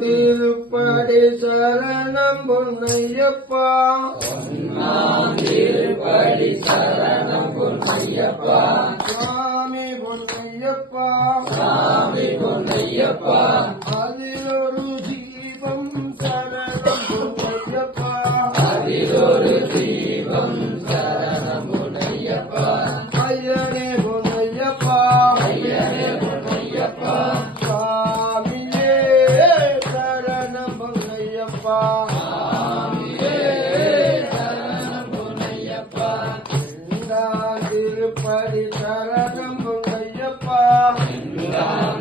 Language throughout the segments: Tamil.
திருப்படி சரணம் பொன்னையப்பா திருப்படி சரணம் பொன்னையப்பா சுவாமி பொன்னையப்பா சாமி பொன்னையப்பா அதில் ஒரு தீபம் சரணம் பொன்னையப்பா அதில் ஒரு தீபம் சரணம் பொன்னையப்பா ஐயனே பொன்னையப்பா ஐயனே பொன்னையப்பா சுவாமியே சரணம் பொன்னையப்பா சரணம் பொன்னையப்பா திருப்படி சரணம் பொன்னையப்பா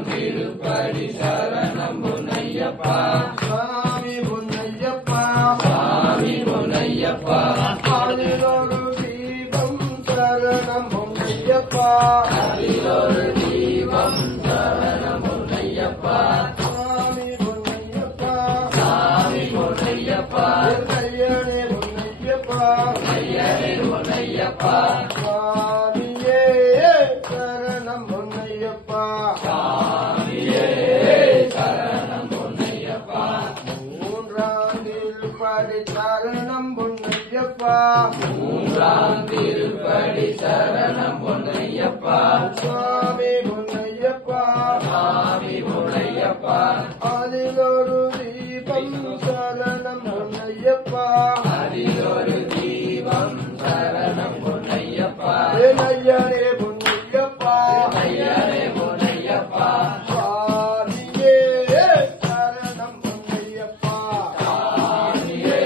திருப்படி சரணம் பொன்னையப்பா சுவாமி பொன்னையப்பா சாமி பொன்னையப்பா அதில் ஒரு தீபம் சரணம் பொன்னையப்பா அதில் ஒரு தீபம் சரணம் பொன்னையப்பா சுவாமி பொன்னையப்பா சாமி பொன்னையப்பா ஐயனே பொன்னையப்பா ஐயனே பொன்னையப்பா சுவாமியே சரணம் பொன்னையப்பா சாமியே சரணம் பொன்னையப்பா மூன்றாம் திருப்படி சரணம் பொன்னையப்பா மூன்றாம் திருப்படி சரணம் பொன்னையப்பா சுவாமி பொன்னையப்பா சாமி பொன்னையப்பா அதில் ஒரு தீபம் சரணம் பொன்னையப்பா அதில் ஒரு தீபம் சரணம் பொன்னையப்பா ஐயனே பொன்னையப்பா ஐயனே பொன்னையப்பா சுவாமியே சரணம் பொன்னையப்பா சாமியே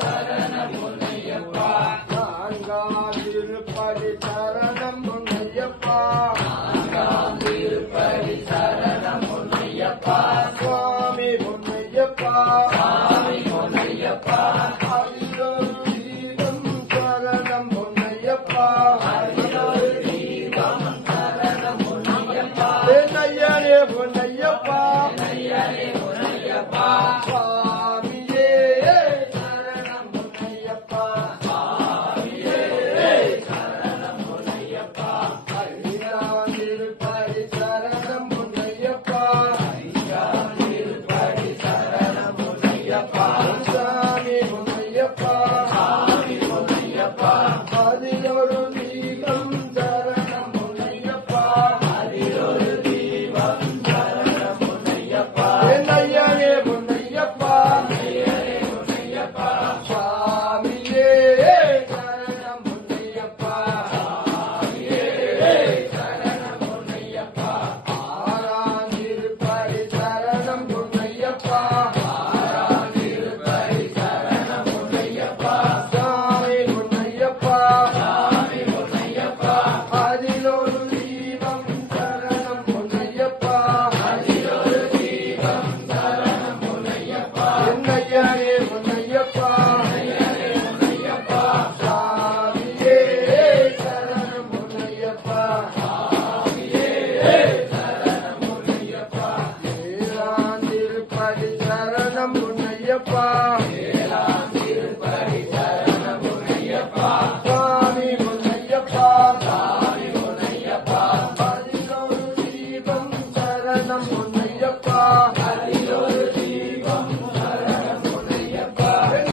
சரணம் பொன்னையப்பா நான்காம் திருப்படி சரணம் பொன்னையப்பா நான்காம் திருப்படி சரணம் பொன்னையப்பா சுவாமி பொன்னையப்பா சாமி பொன்னையப்பா அதில் ஒரு தீபம் சரணம் பொன்னையப்பா தீபம் சரணம் பொன்னையப்பா ஐயனே பொன்னையப்பா ஐயனே பொன்னையப்பா சுவாமியே